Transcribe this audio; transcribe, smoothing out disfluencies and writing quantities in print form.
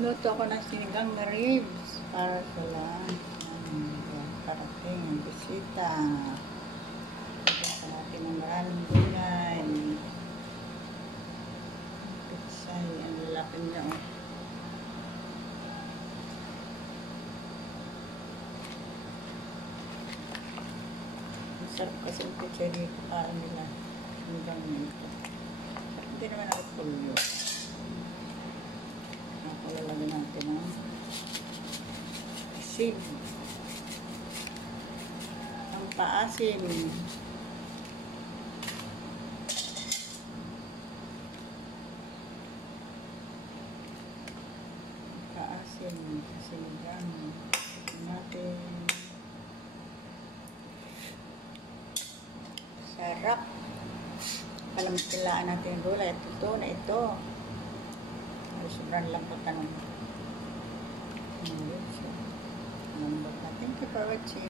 Luto ako ng sinigang na ribs para sa lunch. Parating ang bisita. Ito natin ng maraming gulay. Pizza, ang lalaki niya. Masarap kasi yung pizza dito para nila. Sinigang na ito. Hindi naman ako pulyo. Nakulalagyan natin ng asin. Ang paasin. Paasin. Sinigang. Natin. Sarap. Palampilaan natin yung gulay. At ito na ito. Sobrang lambot na naman. Thank you for watching.